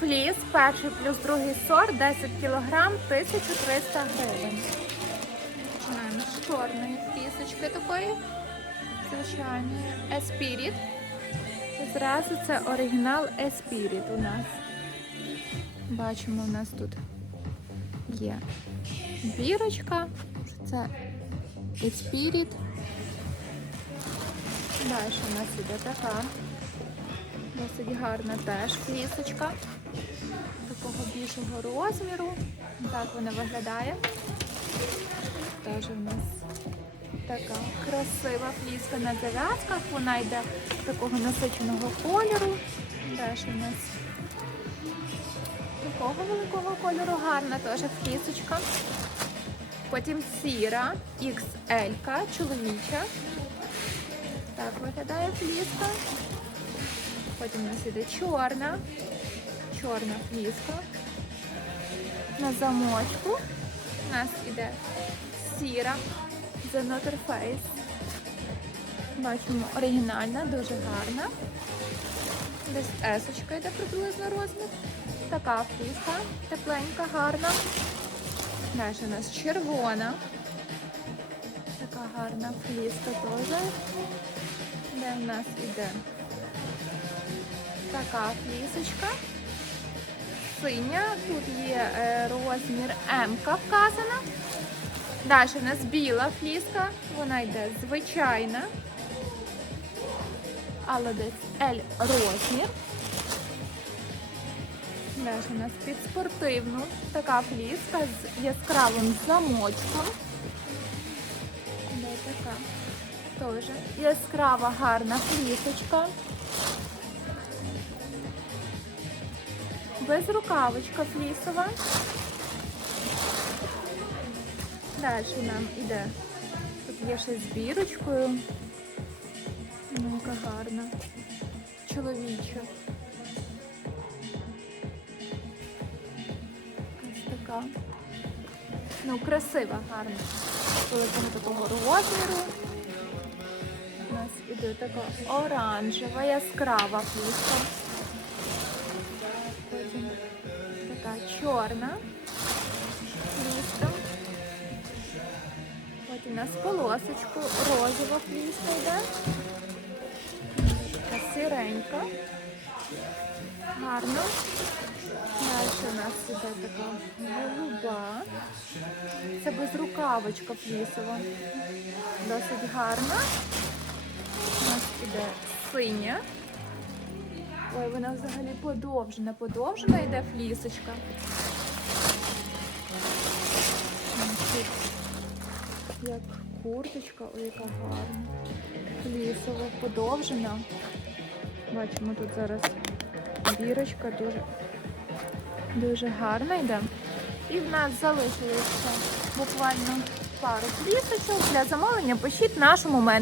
Фліс, перший плюс другий сорт, 10 кг, 1300 гривень. Починаємо з чорної флісочки такої. Звичайної. Еспіріт. Зразу це оригінал Еспіріт у нас. Бачимо, у нас тут є бірочка. Це Еспіріт. Далі у нас іде така. Досить гарна теж флісочка. Більшого розміру. Так вона виглядає. Теж у нас така красива фліска на зав'язках. Вона йде такого насиченого кольору. Далі у нас такого великого кольору гарна теж флісочка. Потім сіра, XL, чоловіча. Так виглядає фліска. Потім у нас іде чорна, чорна фліска. На замочку у нас іде сіра The Nutter Face. Бачимо, оригінальна, дуже гарна. Десь есочка йде приблизно розмір. Така фліска, тепленька, гарна. Далі у нас червона. Така гарна фліска теж. Де в нас іде така флісочка. Синя, тут є е, розмір М вказана. Далі у нас біла фліска, вона йде звичайна. Але десь L розмір. Далі у нас під спортивну така фліска з яскравим замочком. Де така? Теж яскрава гарна флісочка. Безрукавочка флісова. Далі нам іде. Тут є ще з бірочкою. Ну, яка гарна. Чоловіча. Ось така. Ну, красива, гарна. Великого такого розміру. У нас іде така оранжева, яскрава фліска. Така чорна фліска. Потім у нас полосочку розова фліска йде. Така сіренька. Гарно. Далі у нас іде така голуба. Це безрукавочка флісова. Досить гарна. У нас іде синя. Ой, вона взагалі подовжена, подовжена йде флісочка. Як курточка, ой, яка гарна. Флісова, подовжена. Бачимо, тут зараз бірочка дуже, дуже гарна йде. І в нас залишилося буквально пару флісочок. Для замовлення пишіть нашому менеджері.